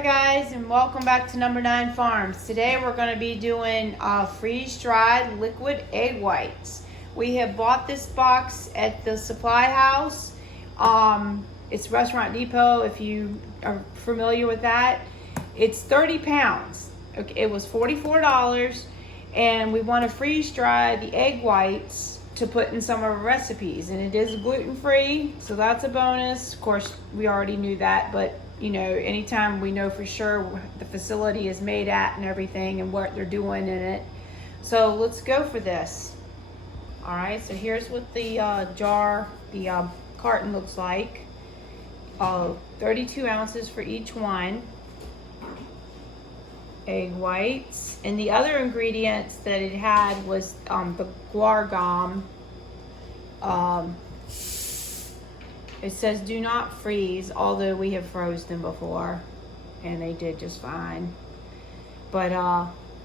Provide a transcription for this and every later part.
Hi guys, and welcome back to Number 9 Farms. Today we're going to be doing freeze-dried liquid egg whites. We have bought this box at the supply house. It's Restaurant Depot, if you are familiar with that. It's 30 pounds. Okay, it was $44, and we want to freeze-dry the egg whites to put in some of our recipes. And it is gluten-free, so that's a bonus. Of course, we already knew that, but you know, anytime we know for sure what the facility is made at and everything and what they're doing in it. So let's go for this. All right, so here's what the carton looks like. 32 ounces for each one. Egg whites. And the other ingredients that it had was the guar gum. It says do not freeze, although we have frozen them before and they did just fine. But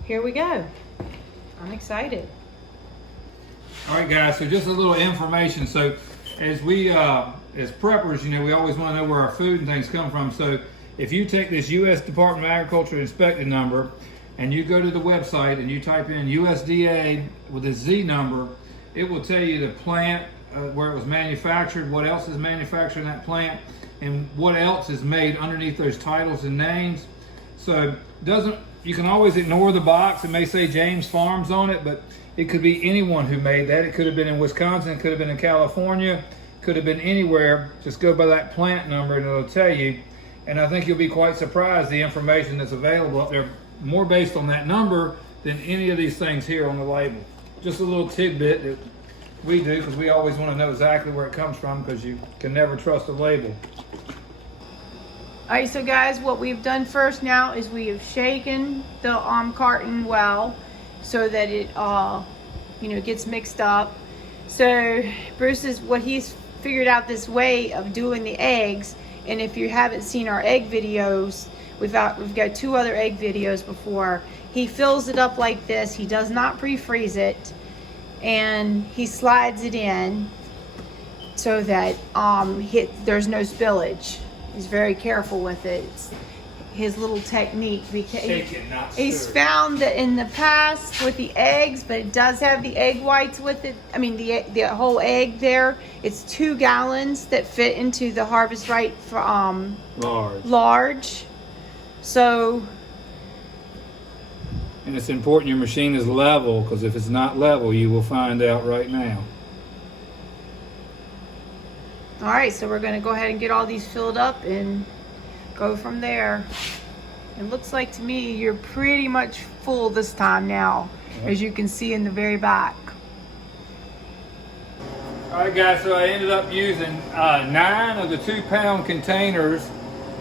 here we go. I'm excited. All right, guys, so just a little information. So as we, as preppers, you know, we always want to know where our food and things come from. So if you take this U.S. Department of Agriculture inspected number and you go to the website and you type in USDA with a Z number, it will tell you the plant, where it was manufactured, what else is manufactured in that plant, and what else is made underneath those titles and names. So you can always ignore the box. It may say James Farms on it, but it could be anyone who made that. It could have been in Wisconsin, it could have been in California, could have been anywhere. Just go by that plant number and it'll tell you. And I think you'll be quite surprised the information that's available up there, more based on that number than any of these things here on the label. Just a little tidbit that we do, because we always want to know exactly where it comes from, because you can never trust a label. All right, so guys, what we've done first now is we have shaken the carton well so that it gets mixed up. So Bruce he's figured out this way of doing the eggs. And if you haven't seen our egg videos, we've got 2 other egg videos before. He fills it up like this. He does not pre-freeze it, and he slides it in so that there's no spillage. He's very careful with it. It's his little technique. He's found that in the past with the eggs, but it does have the egg whites with it. I mean, the whole egg there. It's 2 gallons that fit into the Harvest Right large. So. And it's important your machine is level, because if it's not level, you will find out right now. All right, so we're going to go ahead and get all these filled up and go from there. It looks like to me you're pretty much full this time now, as you can see in the very back. All right, guys, so I ended up using 9 of the 2-pound containers.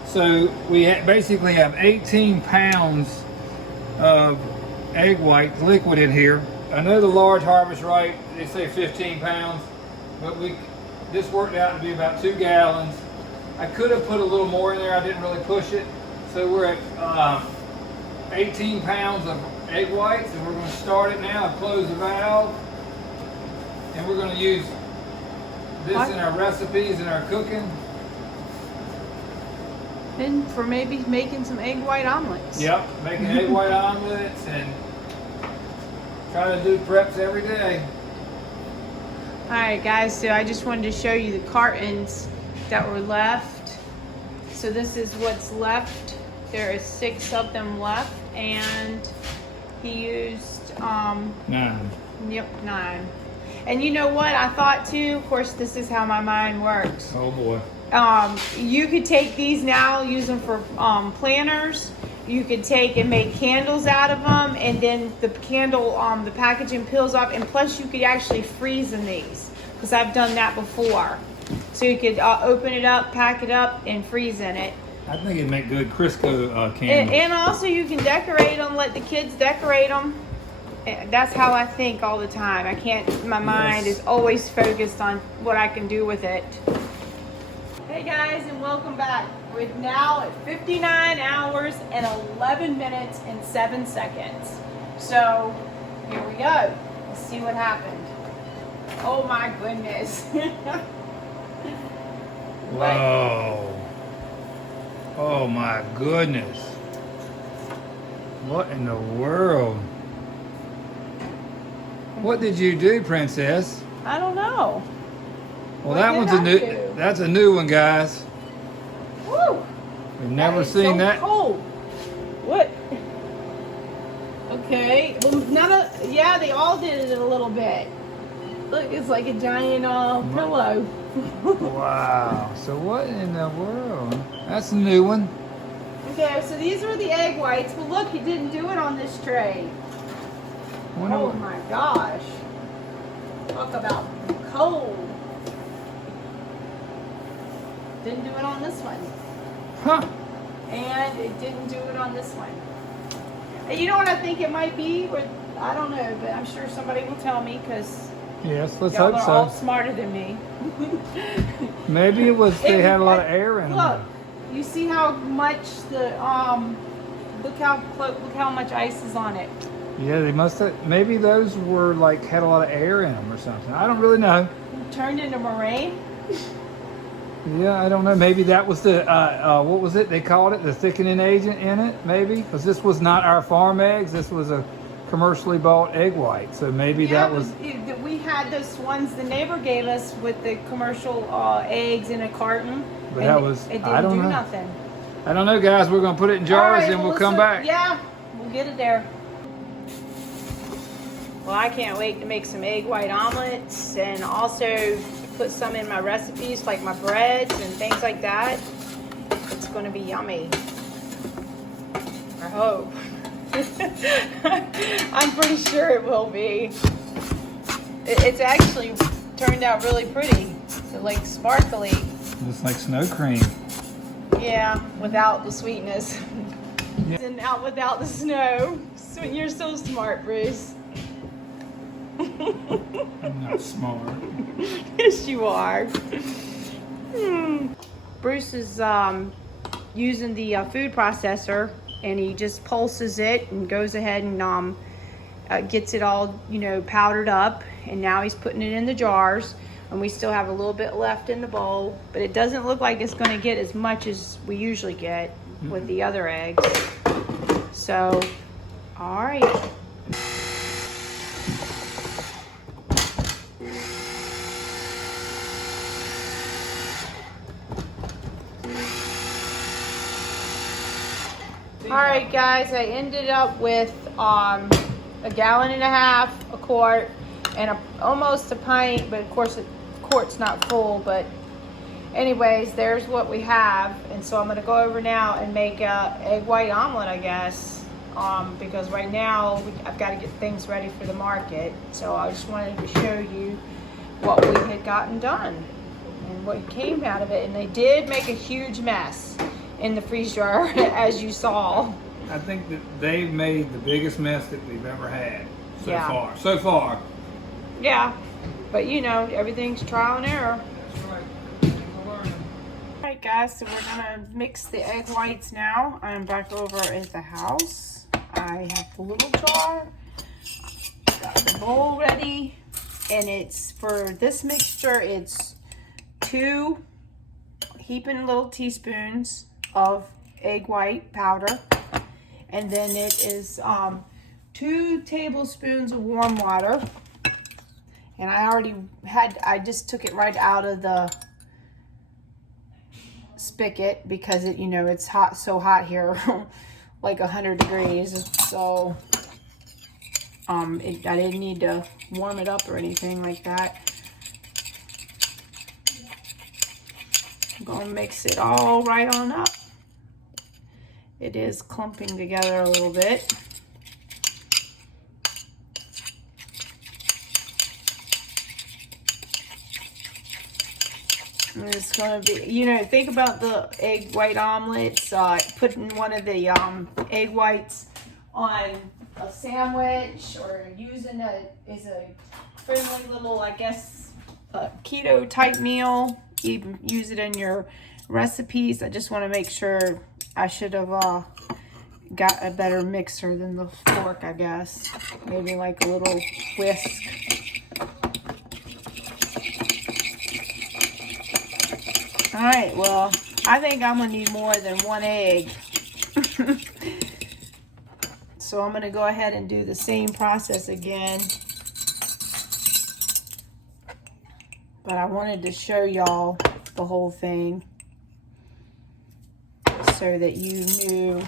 So we basically have 18 pounds of egg white liquid in here. I know the large Harvest Right, they say 15 pounds, but this worked out to be about 2 gallons. I could have put a little more in there, I didn't really push it. So we're at 18 pounds of egg whites, and we're going to start it now. Close the valve, and we're going to use this in our recipes and our cooking. And for maybe making some egg white omelets. Yep, making egg white omelets and trying to do preps every day. Alright guys, so I just wanted to show you the cartons that were left. So this is what's left. There is 6 of them left, and he used 9. Yep, 9. And you know what I thought too? Of course, this is how my mind works. Oh boy. You could take these now, use them for planters. You could take and make candles out of them, and then the candle, the packaging peels off, and plus you could actually freeze in these, because I've done that before. So you could open it up, pack it up, and freeze in it. I think it'd make good Crisco candles. And also you can decorate them, let the kids decorate them. That's how I think all the time. My mind is always focused on what I can do with it. Hey guys, and welcome back. We're now at 59 hours and 11 minutes and 7 seconds. So here we go. Let's see what happened. Oh my goodness. Whoa. Oh my goodness. What in the world? What did you do, Princess? I don't know. Well, What that did one's I a new. do? That's a new one, guys. Woo! We've never That is seen so that. cold. What? Okay. Well, none of. Yeah, they all did it a little bit. Look, it's like a giant pillow. Wow. So what in the world? That's a new one. Okay, so these are the egg whites. But look, you didn't do it on this tray. Wonder Oh what- my gosh. Talk about cold. Didn't do it on this one. Huh. And it didn't do it on this one. And you know what I think it might be? Or I don't know, but I'm sure somebody will tell me because Yes, let's y'all hope are all so. smarter than me. Maybe it was they had a lot of air in Look, them. you see how much the look how much ice is on it. Yeah, they must have. Maybe those were like had a lot of air in them or something. I don't really know. It turned into meringue. Yeah, I don't know. Maybe that was the what was it? They called it the thickening agent in it. Maybe because this was not our farm eggs. This was a commercially bought egg white. So maybe Yeah, that was. we had those ones the neighbor gave us with the commercial eggs in a carton. But and that was. it didn't I don't do know. nothing. I don't know, guys. We're gonna put it in jars All right, and we'll well, come so- back. Yeah, we'll get it there. Well, I can't wait to make some egg white omelets and also put some in my recipes like my breads and things like that. It's going to be yummy. I hope. I'm pretty sure it will be. It's actually turned out really pretty. So like sparkly. Looks like snow cream. Yeah, without the sweetness. Yeah. And out without the snow. So you're so smart, Bruce. I'm not smart. Yes, you are. Bruce is using the food processor, and he just pulses it and goes ahead and gets it all, powdered up. And now he's putting it in the jars, and we still have a little bit left in the bowl. But it doesn't look like it's going to get as much as we usually get with the other eggs. So, all right. All right, guys, I ended up with a gallon and a half, a quart, and almost a pint, but of course the quart's not full. But anyways, there's what we have. And so I'm going to go over now and make a egg white omelet, I guess, because right now I've got to get things ready for the market. So I just wanted to show you what we had gotten done and what came out of it. And they did make a huge mess in the freeze dryer, as you saw. I think that they've made the biggest mess that we've ever had so Yeah. far. So far. Yeah, but everything's trial and error. That's right. We're learning. All right, guys, so we're gonna mix the egg whites now. I'm back over at the house. I have the little jar, got the bowl ready, and it's for this mixture, it's 2 heaping little teaspoons of egg white powder, and then it is 2 tablespoons of warm water. And I just took it right out of the spigot because it's hot, so hot here, like 100 degrees. So I didn't need to warm it up or anything like that. I'm gonna mix it all right on up. It is clumping together a little bit. And it's gonna be, think about the egg white omelets, putting one of the egg whites on a sandwich, or using as a friendly little, I guess, keto type meal. Even use it in your recipes. I just want to make sure. I should have got a better mixer than the fork, I guess. Maybe like a little whisk. All right, well, I think I'm gonna need more than 1 egg. So I'm gonna go ahead and do the same process again. But I wanted to show y'all the whole thing so that you knew.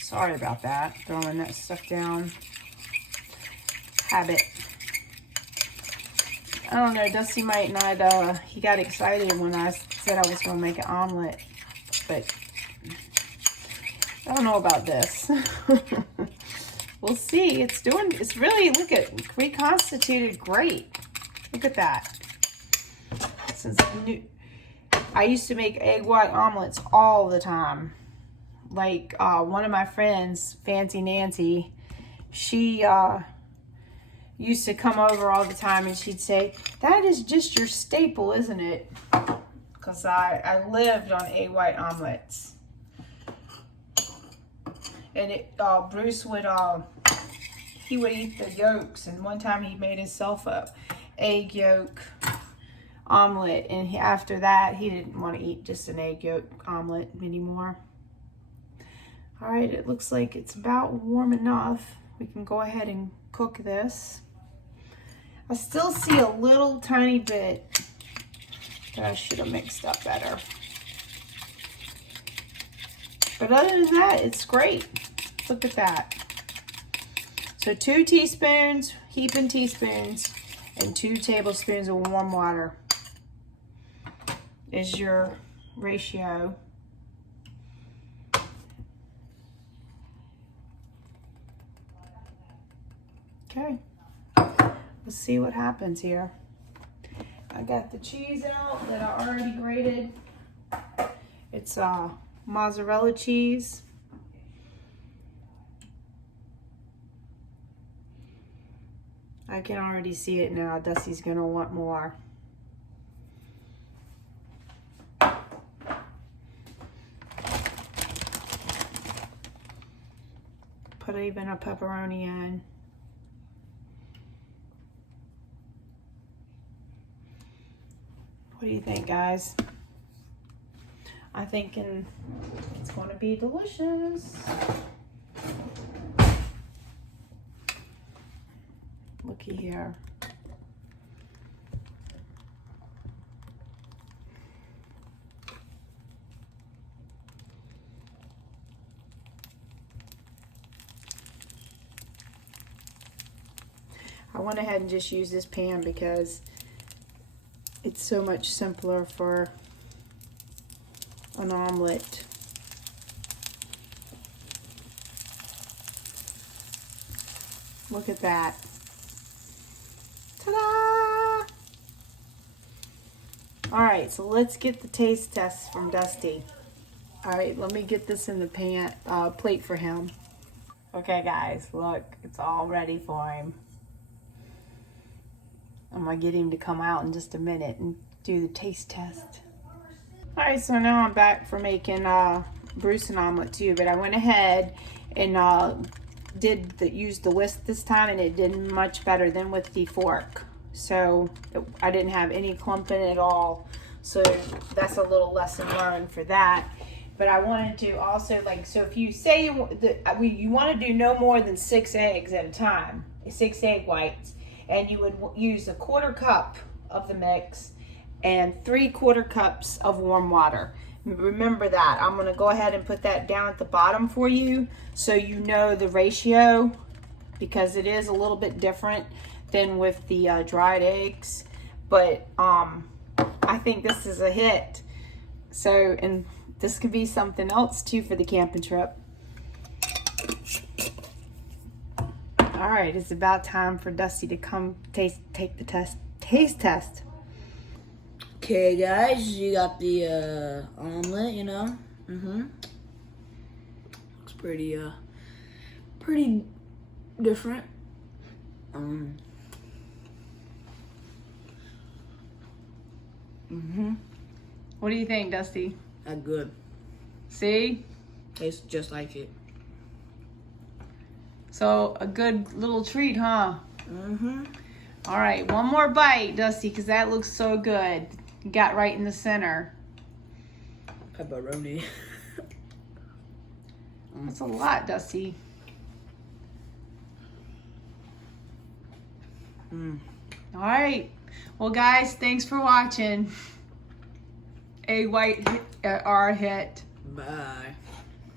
Sorry about that, throwing that stuff down. Habit. I don't know, Dusty might not, he got excited when I said I was going to make an omelet, but I don't know about this. We'll see. It's really, look at, reconstituted great. Look at that. Since I used to make egg white omelets all the time. Like one of my friends, Fancy Nancy, she used to come over all the time and she'd say, that is just your staple, isn't it? Because I lived on egg white omelets. And Bruce would, he would eat the yolks. And one time he made himself a egg yolk omelet. And after that, he didn't want to eat just an egg yolk omelet anymore. All right, it looks like it's about warm enough. We can go ahead and cook this. I still see a little tiny bit that I should have mixed up better. But other than that, it's great. Look at that. So 2 teaspoons, heaping teaspoons, and 2 tablespoons of warm water is your ratio. Okay. Let's see what happens here. I got the cheese out that I already grated. It's mozzarella cheese. I can already see it now. Dusty's gonna want more. Put even a pepperoni in. What do you think, guys? I'm thinking it's going to be delicious. Looky here. I went ahead and just used this pan because it's so much simpler for an omelet. Look at that. Ta-da! All right, so let's get the taste test from Dusty. All right, let me get this in the pan plate for him. Okay, guys, look, it's all ready for him. I'm gonna get him to come out in just a minute and do the taste test. All right, so now I'm back for making Bruce an omelet too, but I went ahead and used the whisk this time, and it did much better than with the fork. So I didn't have any clumping at all. So that's a little lesson learned for that. But I wanted to also, like, so if you say you want to do no more than 6 eggs at a time, 6 egg whites, and you would use a 1/4 cup of the mix and 3/4 cups of warm water. Remember that. I'm going to go ahead and put that down at the bottom for you so you know the ratio, because it is a little bit different than with the dried eggs. But I think this is a hit. So, and this could be something else too for the camping trip. All right, it's about time for Dusty to come take the taste test. Okay, guys, you got the omelet, you know. Looks pretty different. What do you think, Dusty? That's good. See? Tastes just like it. So a good little treat, huh? Mm-hmm. All right, one more bite, Dusty, because that looks so good. You got right in the center. Pepperoni. That's a lot, Dusty. Mm. All right. Well, guys, thanks for watching. A white R hit. Bye.